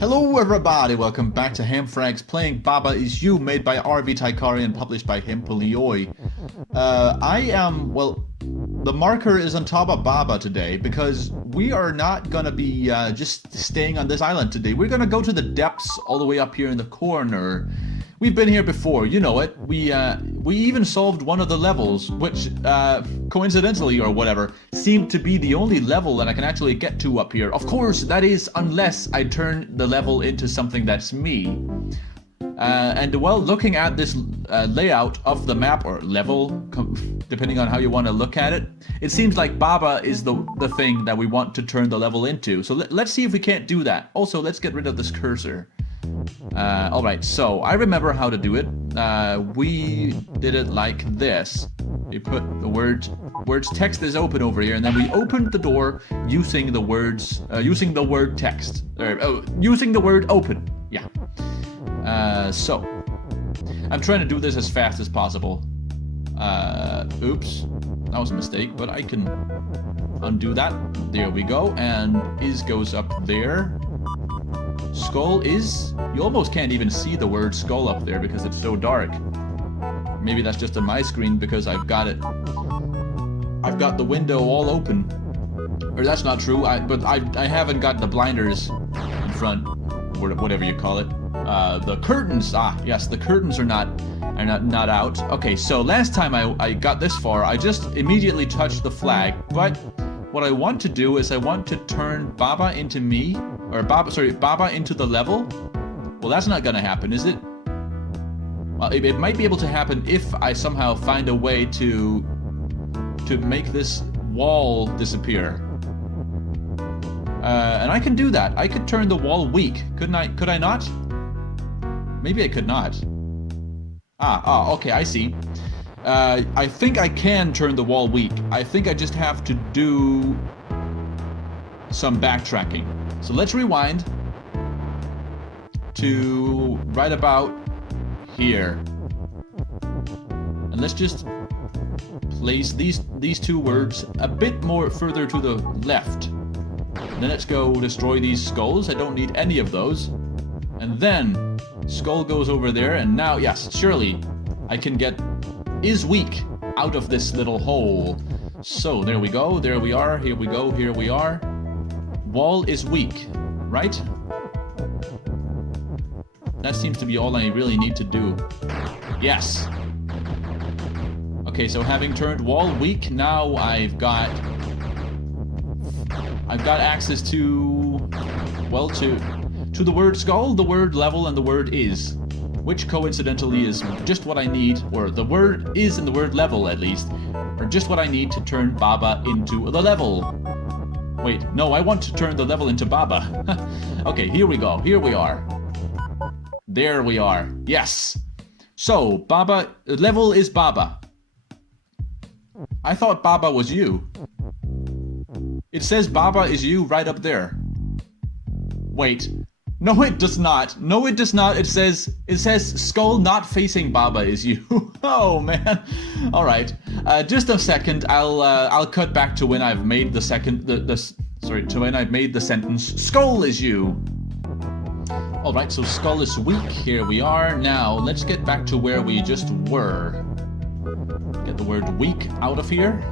Hello everybody, welcome back to Hamfrags playing Baba Is You, made by Arvi, Teikari and published by Hempuli Oy. The marker is on top of Baba today because we are not gonna be just staying on this island today. We're gonna go to the depths all the way up here in the corner. We've been here before, you know it. We even solved one of the levels, which, coincidentally or whatever, seemed to be the only level that I can actually get to up here. Of course, that is unless I turn the level into something that's me. Looking at this layout of the map, or level, depending on how you want to look at it, it seems like Baba is the thing that we want to turn the level into. So let's see if we can't do that. Also, let's get rid of this cursor. Alright, so I remember how to do it. We did it like this. We put the words text is open over here, and then we opened the door using the words, using the word text. Using the word open. Yeah. So I'm trying to do this as fast as possible. Oops. That was a mistake, but I can undo that. There we go, and is goes up there. Skull is... You almost can't even see the word skull up there because it's so dark. Maybe that's just on my screen because I've got the window all open. Or that's not true, but I haven't got the blinders in front, or whatever you call it. The curtains, yes, the curtains are not out. Okay, so last time I got this far, I just immediately touched the flag, but what I want to do is I want to turn Baba into me, or Baba into the level. Well, that's not gonna happen, is it? Well, it might be able to happen if I somehow find a way to make this wall disappear. And I can do that. I could turn the wall weak, couldn't I? Could I not? Maybe I could not. Okay, I see. I think I can turn the wall weak. I think I just have to do some backtracking. So let's rewind to right about here. And let's just place these two words a bit more further to the left. Then let's go destroy these skulls. I don't need any of those. And then skull goes over there, and now, yes, surely I can get is weak out of this little hole. So there we go, there we are, here we go, here we are. Wall is weak, right? That seems to be all I really need to do. Yes. Okay, so having turned wall weak, now I've got access to, well, to the word skull, the word level, and the word is, which coincidentally is just what I need, or the word is and the word level at least, are just what I need to turn Baba into the level. Wait, no, I want to turn the level into Baba. Okay, here we go, here we are. There we are, yes. So, Baba, level is Baba. I thought Baba was you. It says Baba is you right up there. Wait. No, it does not. No, it does not. It says skull not facing Baba is you. Oh man. All right. Just a second. I'll cut back to when I've made the when I've made the sentence. Skull is you. All right. So skull is weak. Here we are. Now let's get back to where we just were. Get the word weak out of here.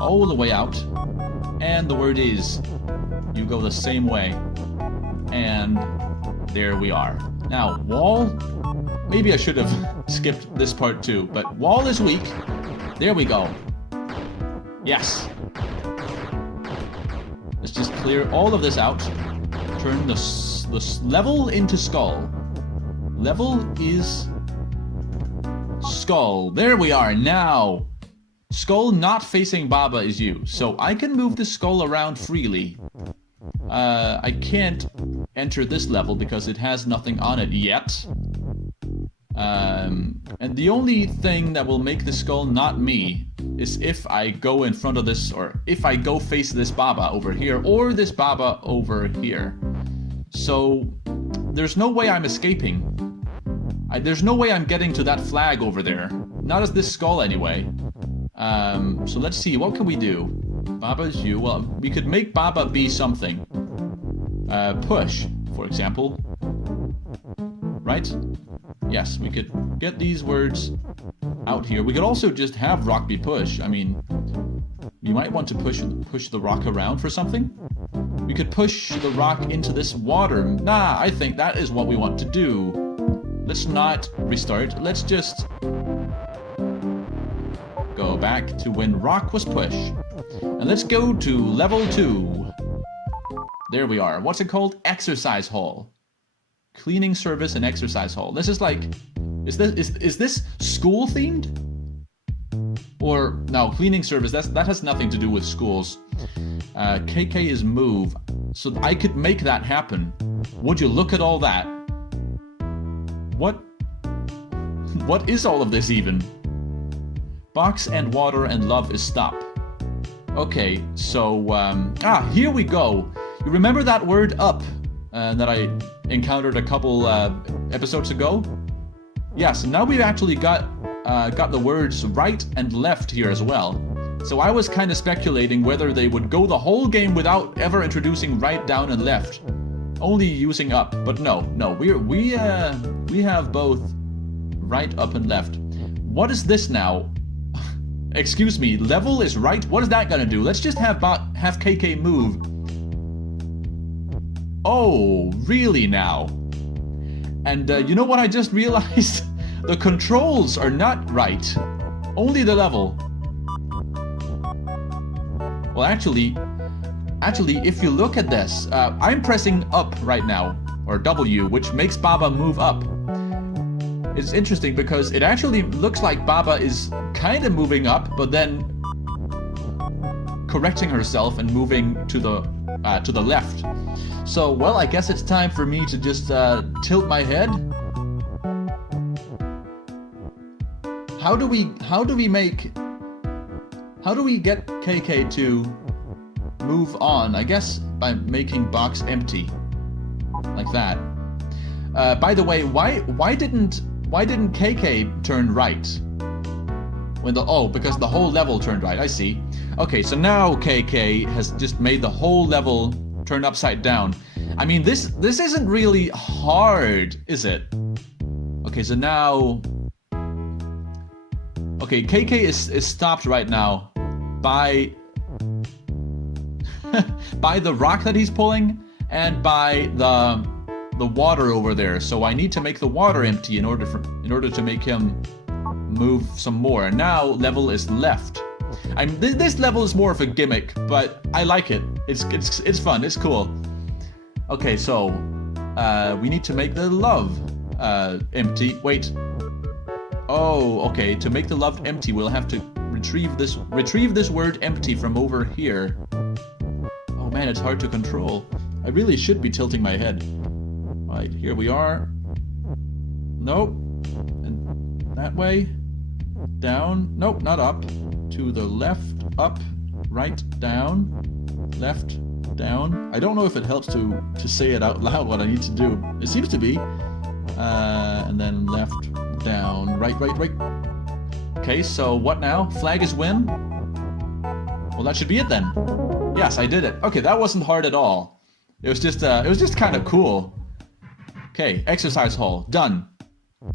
All the way out. And the word is. You go the same way. And there we are. Now, wall, maybe I should have skipped this part too, but wall is weak. There we go. Yes. Let's just clear all of this out. Turn the level into skull. Level is skull. There we are. Now, skull not facing Baba is you. So I can move the skull around freely. I can't enter this level because it has nothing on it yet. And the only thing that will make the skull not me is if I go in front of this, or if I go face this Baba over here, or this Baba over here. So there's no way I'm escaping. There's no way I'm getting to that flag over there. Not as this skull anyway. So let's see, what can we do? Baba is you. Well, we could make Baba be something. push, for example. Right? Yes, we could get these words out here. We could also just have rock be push. I mean, you might want to push the rock around for something. We could push the rock into this water. Nah, I think that is what we want to do. Let's not restart. Let's just go back to when rock was pushed. And let's go to level 2. There we are. What's it called? Exercise hall. Cleaning service and exercise hall. This is like, is this school themed? Or no, cleaning service. That has nothing to do with schools. KK is move, so I could make that happen. Would you look at all that? What is all of this even? Box and water and love is stop. Okay, so here we go. You remember that word up that I encountered a couple episodes ago? Yeah, so now we've actually got the words right and left here as well. So I was kind of speculating whether they would go the whole game without ever introducing right, down, and left, only using up. But no, we have both right, up, and left. What is this now? Excuse me, level is right. What is that gonna do? Let's just have KK move. Oh, really now? And you know what I just realized? The controls are not right. Only the level. Well, actually, if you look at this, I'm pressing up right now, or W, which makes Baba move up. It's interesting because it actually looks like Baba is kind of moving up, but then correcting herself and moving to the left. So, well, I guess it's time for me to just tilt my head. How do we get KK to move on? I guess by making box empty, like that. By the way, why didn't KK turn right? Because the whole level turned right. I see. Okay, so now KK has just made the whole level turn upside down. I mean, this isn't really hard, is it? Okay, so now. Okay, KK is stopped right now by by the rock that he's pulling and by the water over there. So I need to make the water empty in order to make him move some more. And now level is left. This level is more of a gimmick, but I like it. It's fun. It's cool. Okay, so we need to make the love empty. Wait. Oh, okay. To make the love empty, we'll have to retrieve this word empty from over here. Oh man, it's hard to control. I really should be tilting my head. Right, here we are. Nope. And that way. Down. Nope, not up. To the left. Up. Right. Down. Left. Down. I don't know if it helps to say it out loud what I need to do. It seems to be. And then left. Down. Right. Okay, so what now? Flag is win? Well, that should be it then. Yes, I did it. Okay, that wasn't hard at all. It was just kind of cool. Okay, exercise hall, done.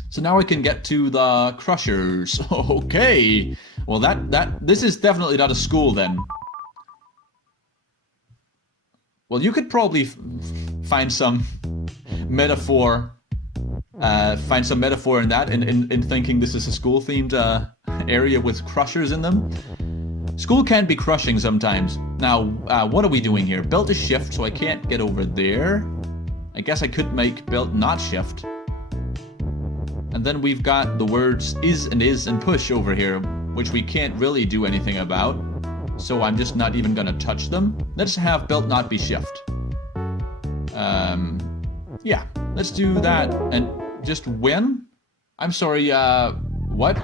So now I can get to the crushers. Okay. Well, this is definitely not a school then. Well, you could probably find some metaphor. Find some metaphor in that, in thinking this is a school-themed area with crushers in them. School can be crushing sometimes. Now, what are we doing here? Belt is shift, so I can't get over there. I guess I could make belt not shift. And then we've got the words is and push over here, which we can't really do anything about. So I'm just not even gonna touch them. Let's have belt not be shift. Yeah, let's do that and just win. I'm sorry, what?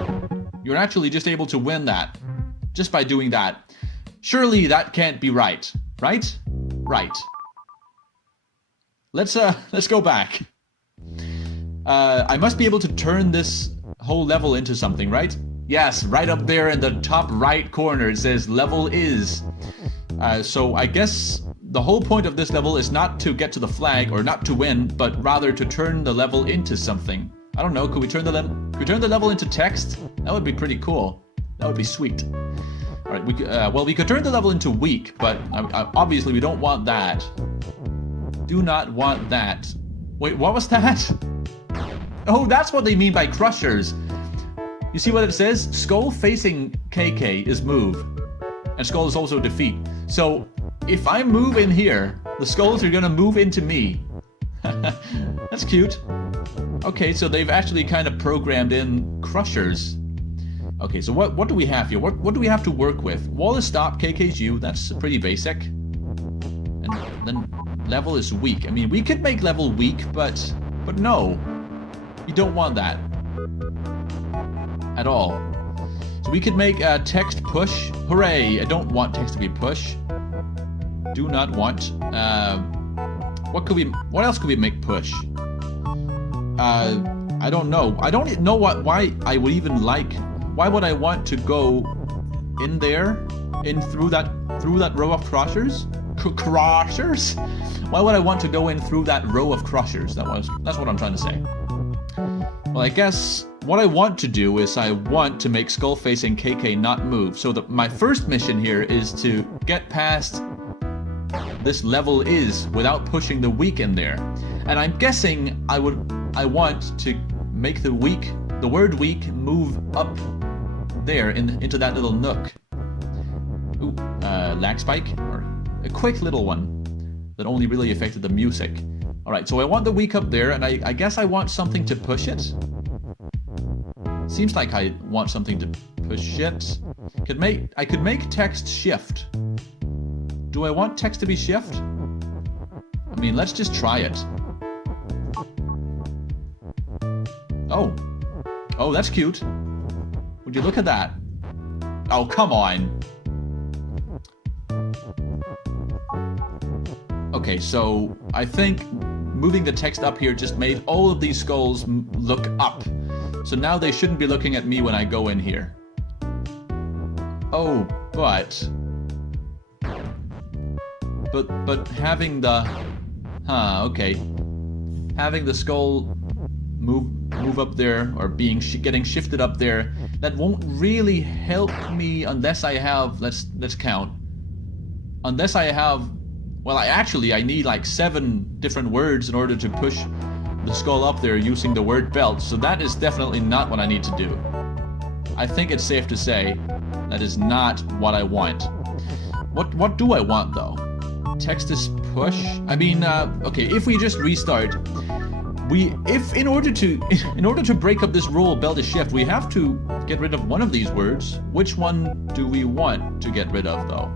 You're actually just able to win that just by doing that. Surely that can't be right, right? Right. Let's go back. I must be able to turn this whole level into something, right? Yes, right up there in the top right corner it says level is. So I guess the whole point of this level is not to get to the flag or not to win, but rather to turn the level into something. I don't know, could we turn the level into text? That would be pretty cool. That would be sweet. All right, we could turn the level into weak, but obviously we don't want that. Do not want that. Wait, what was that? Oh, that's what they mean by crushers. You see what it says? Skull facing KK is move, and skull is also defeat. So if I move in here, the skulls are gonna move into me. That's cute. Okay, so they've actually kind of programmed in crushers. Okay, so what do we have here? What do we have to work with? Wall is stop, KK's U, that's pretty basic. And then level is weak. I mean, we could make level weak, but no. You don't want that. At all. So we could make text push. Hooray! I don't want text to be push. Do not want. What else could we make push? I don't know. I don't know why I would even like. Why would I want to go in there, through that row of crushers? Crushers? Why would I want to go in through that row of crushers? That's what I'm trying to say. Well, I guess what I want to do is I want to make skull facing KK not move. So my first mission here is to get past this level is without pushing the weak in there. And I'm guessing I want to make the word weak move up there into that little nook. Ooh, lag spike, or a quick little one that only really affected the music. All right, so I want the weak up there, and I guess I want something to push it. Seems like I want something to push it. I could make text shift. Do I want text to be shift? I mean, let's just try it. Oh, that's cute. Would you look at that? Oh, come on. Okay, so I think moving the text up here just made all of these skulls look up. So now they shouldn't be looking at me when I go in here. Oh, but having the okay, having the skull move up there, or getting shifted up there, that won't really help me unless I have, let's count, unless I have, well, I need like 7 different words in order to push the skull up there using the word belt, so that is definitely not what I need to do. I think it's safe to say that is not what I want. What do I want though? Text is push? I mean, okay, if we just restart, in order to break up this rule, belt is shift, we have to get rid of one of these words. Which one do we want to get rid of though?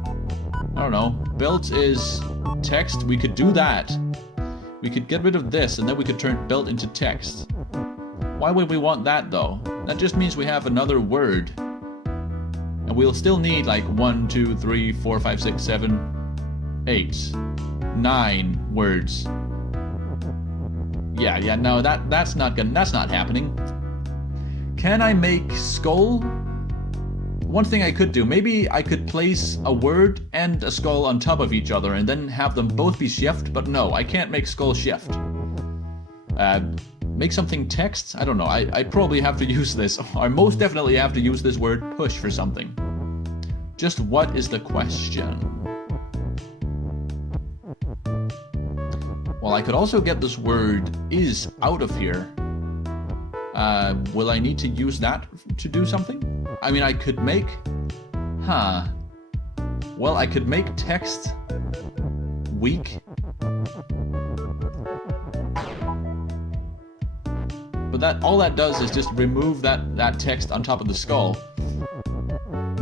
I don't know. Belt is text. We could do that. We could get rid of this, and then we could turn belt into text. Why would we want that though? That just means we have another word. And we'll still need like 1, 2, 3, 4, 5, 6, 7, 8, 9 words. Yeah, no, that's not happening. Can I make skull? One thing I could do, maybe I could place a word and a skull on top of each other and then have them both be shift, but no, I can't make skull shift. Make something text? I don't know, I probably have to use this, or most definitely have to use this word push for something. Just what is the question? Well, I could also get this word is out of here. Will I need to use that to do something? I mean, I could make... Well, I could make text weak. But all that does is just remove that text on top of the skull.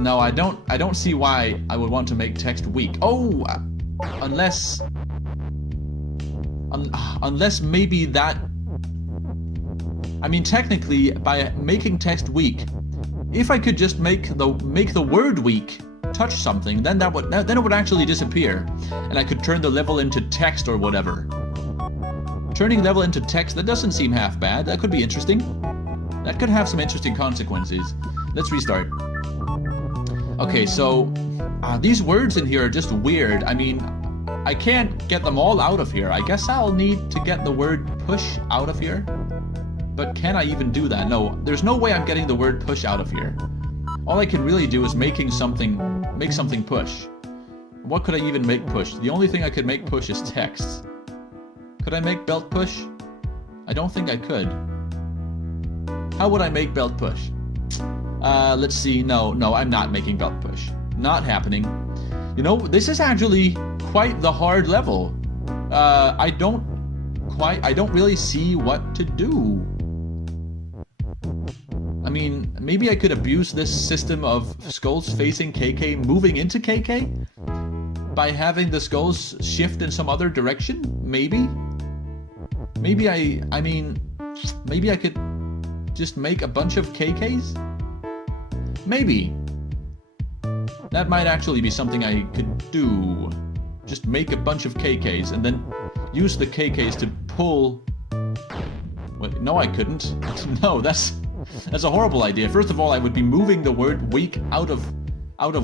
No, I don't see why I would want to make text weak. Oh, unless maybe that... I mean, technically, by making text weak, if I could just make the word weak touch something, then it would actually disappear, and I could turn the level into text or whatever. Turning level into text, that doesn't seem half bad. That could be interesting. That could have some interesting consequences. Let's restart. Okay, so these words in here are just weird. I mean, I can't get them all out of here. I guess I'll need to get the word push out of here. But can I even do that? No, there's no way I'm getting the word push out of here. All I can really do is make something push. What could I even make push? The only thing I could make push is text. Could I make belt push? I don't think I could. How would I make belt push? Let's see. No, I'm not making belt push. Not happening. You know, this is actually quite the hard level. I don't really see what to do. I mean, maybe I could abuse this system of skulls facing KK moving into KK by having the skulls shift in some other direction, maybe? Maybe I could just make a bunch of KKs? Maybe. That might actually be something I could do. Just make a bunch of KKs and then use the KKs to pull... Wait, no, I couldn't. No, that's a horrible idea. First of all, I would be moving the word weak out of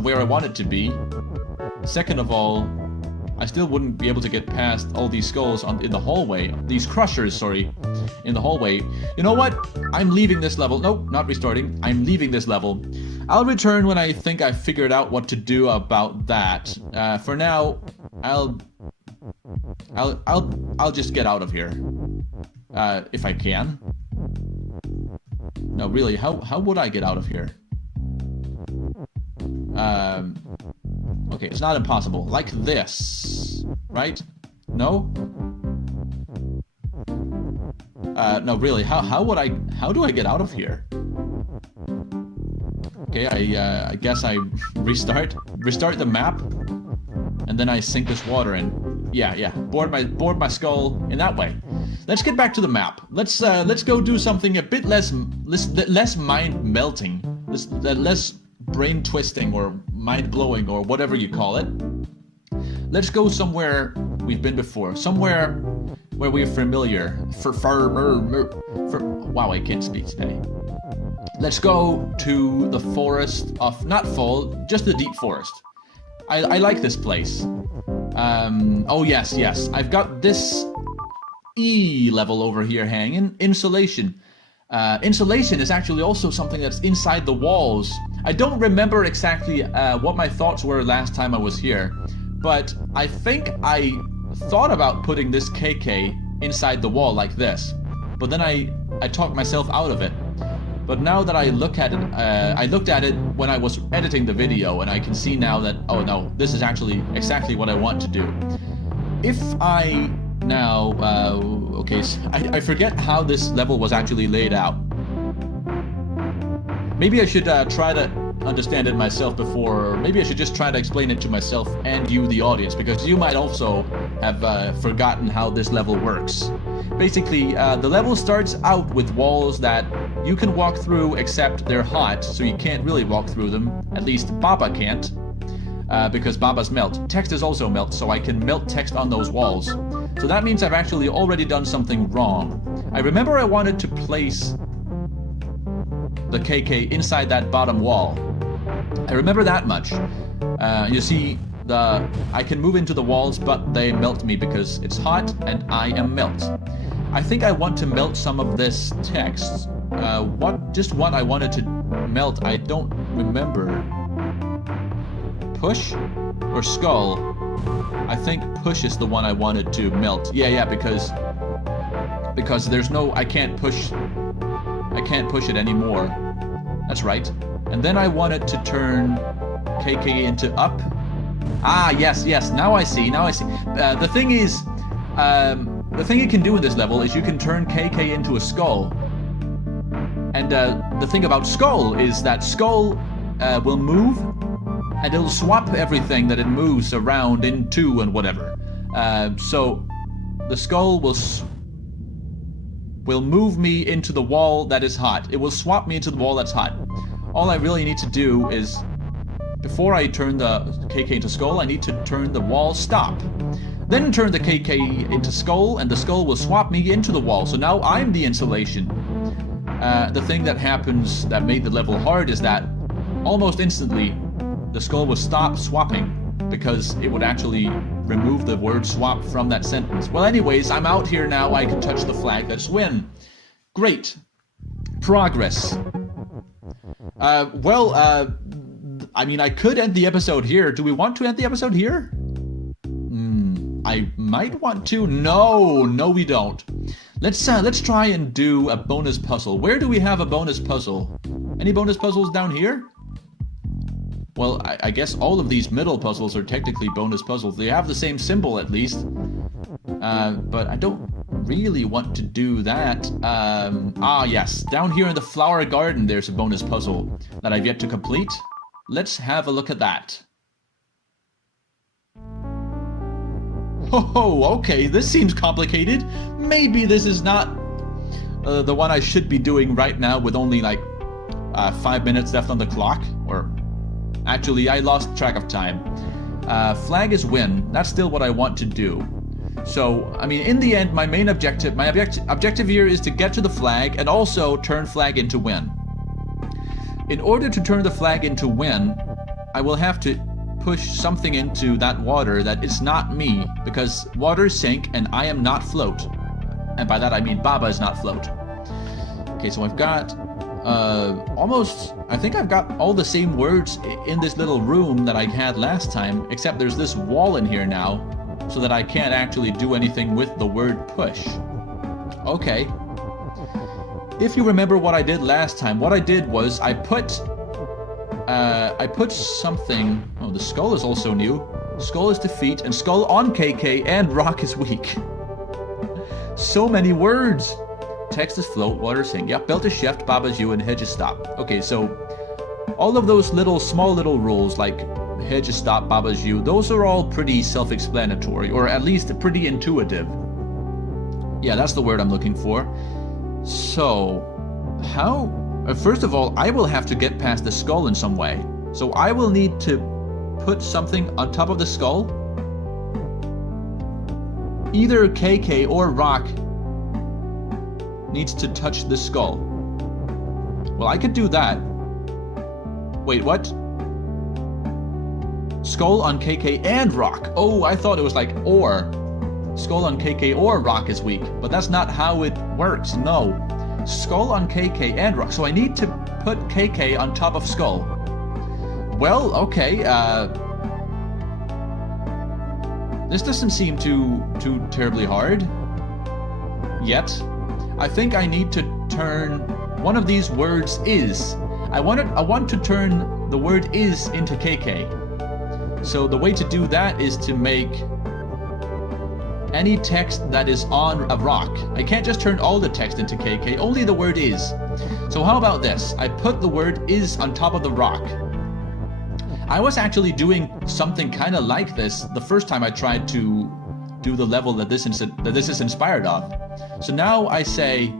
where I want it to be. Second of all, I still wouldn't be able to get past all these skulls in the hallway. These crushers, sorry, in the hallway. You know what? I'm leaving this level. Nope, not restarting. I'm leaving this level. I'll return when I think I've figured out what to do about that. For now, I'll just get out of here. If I can. No, really, how would I get out of here? Okay, it's not impossible. Like this, right? No? No, really, how do I get out of here? Okay, I guess I restart the map, and then I sink this water in. Yeah, board my skull in that way. Let's get back to the map. Let's go do something a bit less mind melting, less brain twisting or mind blowing or whatever you call it. Let's go somewhere we've been before, somewhere where we're familiar. Wow, I can't speak today. Let's go to the forest of just the deep forest. I like this place. Oh yes, I've got this E level over here hanging. Insulation. Insulation is actually also something that's inside the walls. I don't remember exactly what my thoughts were last time I was here, but I think I thought about putting this KK inside the wall like this, but then I talked myself out of it. But now that I look at it, I looked at it when I was editing the video, and I can see now that, oh no, this is actually exactly what I want to do. If I now, okay, so I forget how this level was actually laid out. Maybe I should try to understand it myself before, maybe I should just try to explain it to myself and you, the audience, because you might also have forgotten how this level works. Basically, the level starts out with walls that you can walk through, except they're hot, so you can't really walk through them. At least Baba can't, because Baba's melt. Text is also melt, so I can melt text on those walls. So that means I've actually already done something wrong. I remember I wanted to place the KK inside that bottom wall. I remember that much. You see, I can move into the walls, but they melt me because it's hot and I am melt. I think I want to melt some of this text. What I wanted to melt, I don't remember. Push or skull? I think push is the one I wanted to melt. Yeah, because there's no, I can't push it anymore. That's right. And then I wanted to turn KK into up. Ah, yes, now I see. The thing is, the thing you can do in this level is you can turn KK into a skull. And the thing about skull is that skull will move, and it'll swap everything that it moves around into and whatever. So the skull will move me into the wall that is hot. It will swap me into the wall that's hot. All I really need to do is, before I turn the KK into skull, I need to turn the wall stop. Then turn the KK into skull, and the skull will swap me into the wall. So now I'm the insulation. The thing that happens that made the level hard is that almost instantly the skull will stop swapping, because it would actually remove the word swap from that sentence. Well, anyways, I'm out here now. I can touch the flag. Let's win. Great. Progress. I mean, I could end the episode here. Do we want to end the episode here? I might want to. No, we don't. Let's try and do a bonus puzzle. Where do we have a bonus puzzle? Any bonus puzzles down here? Well, I guess all of these middle puzzles are technically bonus puzzles. They have the same symbol at least. But I don't really want to do that. Yes. Down here in the flower garden, there's a bonus puzzle that I've yet to complete. Let's have a look at that. Oh, okay. This seems complicated. Maybe this is not the one I should be doing right now with only like 5 minutes left on the clock. Or actually, I lost track of time. Flag is win. That's still what I want to do. So, I mean, in the end, my objective here is to get to the flag and also turn flag into win. In order to turn the flag into win, I will have to push something into that water that it's not me, because water sink and I am not float. And by that I mean Baba is not float. Okay, so I've got I think I've got all the same words in this little room that I had last time, except there's this wall in here now, so that I can't actually do anything with the word push. Okay. If you remember what I did last time, what I did was I put something. Oh, the skull is also new. Skull is defeat, and skull on KK, and rock is weak. So many words. Text is float, water sink. Yep, belt is shift, Baba's you, and hedge is stop. Okay, so all of those small little rules like hedge is stop, Baba's you, those are all pretty self-explanatory, or at least pretty intuitive. Yeah, that's the word I'm looking for. So, how? First of all, I will have to get past the skull in some way. So I will need to put something on top of the skull. Either KK or rock needs to touch the skull. Well, I could do that. Wait, what? Skull on KK and rock. Oh, I thought it was like or. Skull on KK or rock is weak, but that's not how it works. No. Skull on KK and rock. So I need to put KK on top of skull. Well, okay. This doesn't seem too terribly hard. Yet. I think I need to turn one of these words is. I want to turn the word is into KK. So the way to do that is to make any text that is on a rock. I can't just turn all the text into KK, only the word is. So how about this? I put the word is on top of the rock. I was actually doing something kind of like this the first time I tried to do the level that this is inspired of. So now I say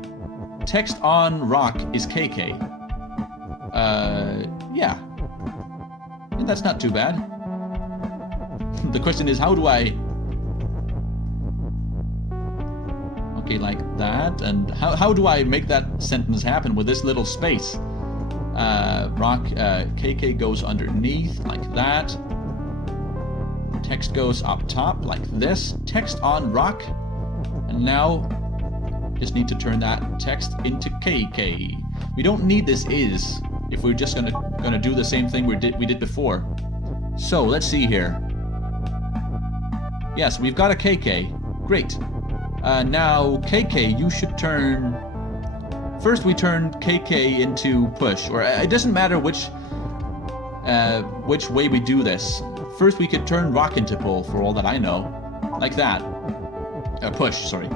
text on rock is KK. Yeah. And that's not too bad. The question is, how do I... Okay, like that. And how do I make that sentence happen with this little space? Rock, KK goes underneath, like that. Text goes up top, like this. Text on rock. And now, just need to turn that text into KK. We don't need this is, if we're just gonna do the same thing we did before. So, let's see here. Yes, we've got a KK. Great. Now, KK, you should turn... First, we turn KK into push, or it doesn't matter which way we do this. First, we could turn rock into pull, for all that I know. Like that. Push, sorry.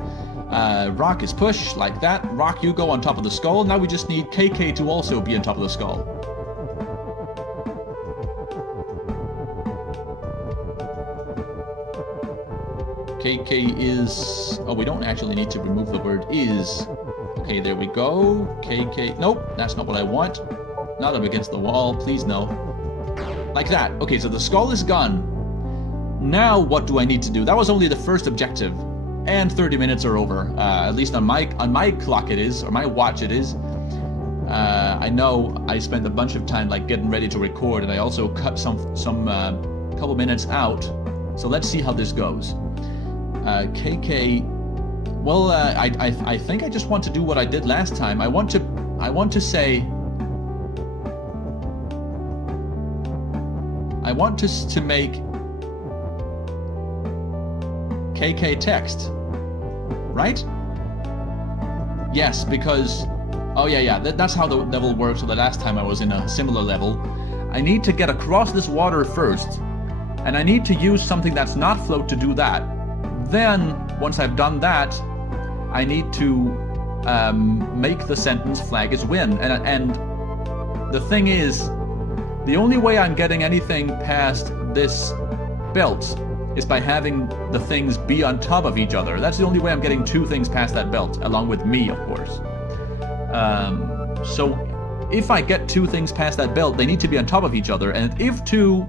Rock is push, like that. Rock, you go on top of the skull. Now we just need KK to also be on top of the skull. KK is... Oh, we don't actually need to remove the word is. Okay, there we go. KK... Nope, that's not what I want. Not up against the wall, please no. Like that. Okay, so the skull is gone. Now what do I need to do? That was only the first objective. And 30 minutes are over. At least on my clock it is, or my watch it is. I know I spent a bunch of time like getting ready to record, and I also cut some couple minutes out So let's see how this goes. KK. Well, I think I just want to do what I did last time. I want to say. I want to make KK text, right? Yes, because, oh yeah, that's how the level works. So the last time I was in a similar level, I need to get across this water first, and I need to use something that's not float to do that. Then, once I've done that, I need to make the sentence flag is win. And the thing is, the only way I'm getting anything past this belt is by having the things be on top of each other. That's the only way I'm getting two things past that belt, along with me, of course. So if I get two things past that belt, they need to be on top of each other. And if two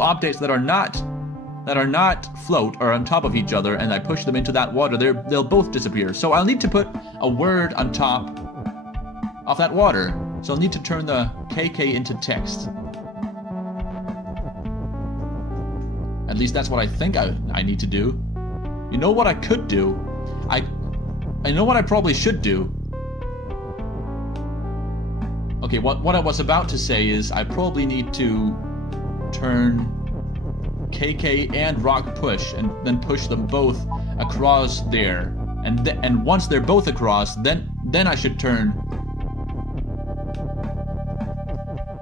objects that are not float are on top of each other, and I push them into that water, they'll both disappear. So I'll need to put a word on top of that water. So I'll need to turn the KK into text. At least that's what I think I need to do. You know what I could do? I know what I probably should do. Okay, what I was about to say is I probably need to turn KK and rock push and then push them both across there. And once they're both across, then I should turn.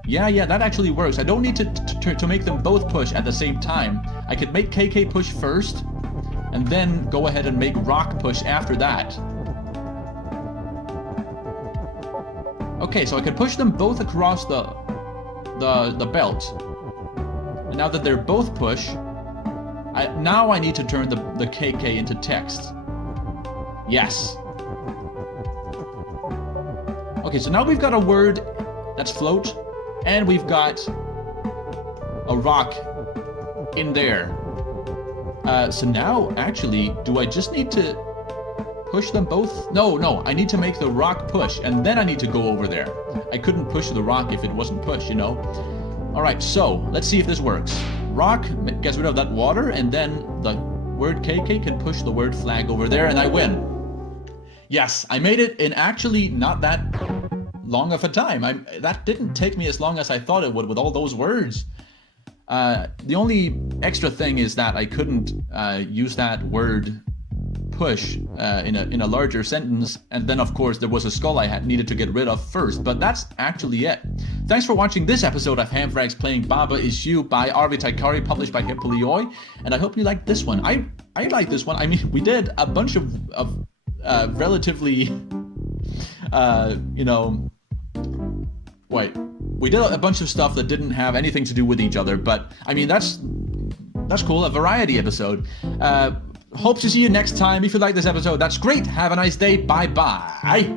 Yeah, that actually works. I don't need to make them both push at the same time. I could make KK push first, and then go ahead and make rock push after that. Okay, so I could push them both across the belt. And now that they're both push, now I need to turn the KK into text. Yes. Okay, so now we've got a word that's float, and we've got a rock in there. So now, actually, do I just need to push them both? No, I need to make the rock push, and then I need to go over there. I couldn't push the rock if it wasn't pushed, you know? Alright, so, let's see if this works. Rock gets rid of that water, and then the word KK can push the word flag over there, and I win. Yes, I made it in actually not that long of a time. That didn't take me as long as I thought it would with all those words. The only extra thing is that I couldn't use that word push in a larger sentence, and then of course there was a skull I needed to get rid of first, but that's actually it. Thanks for watching this episode of Hamfrags Playing Baba Is You by Arvi Teikari, published by Hempuli Oy, and I hope you liked this one. I like this one. I mean, we did a bunch of relatively we did a bunch of stuff that didn't have anything to do with each other, but I mean, that's cool, a variety episode. Hope to see you next time. If you like this episode, that's great. Have a nice day. Bye bye.